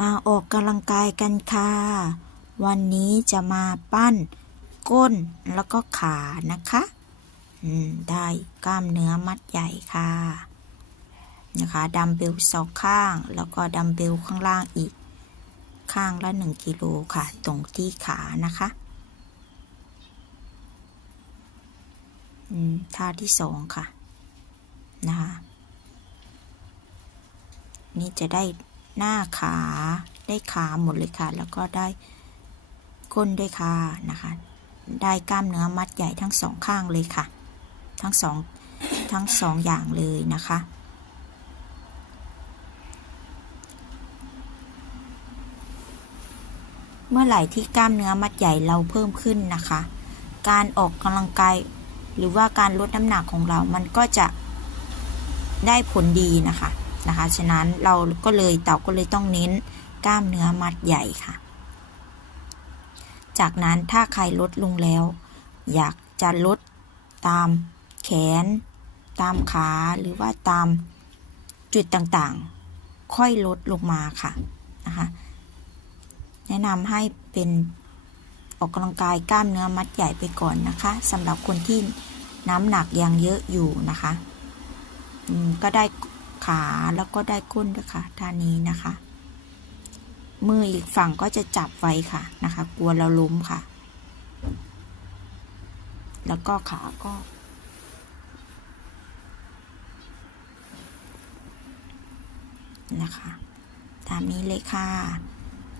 มาออกกำลังกายกันค่ะ วันนี้จะมาปั้นก้นแล้วก็ขานะคะ ได้กล้ามเนื้อมัดใหญ่ค่ะ นะคะดัมเบลสองข้าง แล้วก็ดัมเบลข้างล่างอีก ข้างละ1กิโลค่ะ ตรงที่ขานะคะท่าที่สองค่ะ นะคะ นี่จะได้ หน้าขาได้ขาหมดเลยค่ะ แล้วก็ได้ก้นด้วยค่ะนะคะ ได้กล้ามเนื้อมัดใหญ่ทั้งสองข้างเลยค่ะ ทั้งสองทั้งสองอย่างเลยนะคะ เมื่อไหร่ที่กล้ามเนื้อมัดใหญ่เราเพิ่มขึ้นนะคะ การออกกำลังกายหรือว่าการลดน้ำหนักของเรา มันก็จะได้ผลดีนะคะ นะคะ ฉะนั้นเราก็เลยเต่าก็เลยต้องเน้นกล้ามเนื้อมัดใหญ่ค่ะ จากนั้นถ้าใครลดลงแล้ว อยากจะลดตามแขน ตามขาหรือว่าตามจุดต่างๆ ค่อยลดลงมาค่ะนะคะ แนะนำให้เป็นออกกำลังกายกล้ามเนื้อมัดใหญ่ไปก่อนนะคะสำหรับคนที่น้ำหนักยังเยอะอยู่นะคะก็ได้ ขาแล้วก็ได้ก้นด้วยค่ะท่านี้นะคะ มืออีกฝั่งก็จะจับไว้ค่ะนะคะ กลัวเราล้มค่ะ แล้วก็ขาก็นะคะตามนี้เลยค่ะ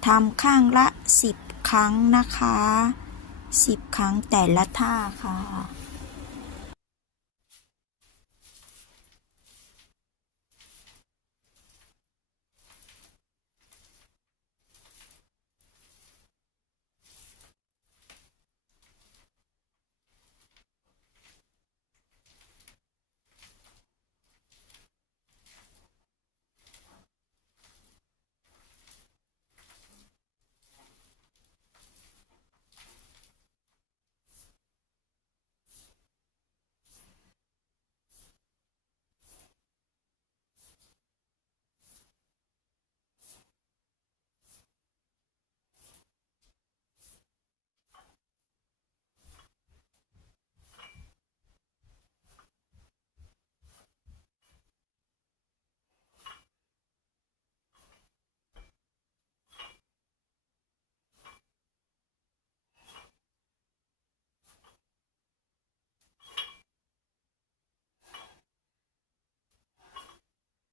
ทำข้างละ 10 ครั้งนะคะ 10 ครั้งแต่ละท่าค่ะ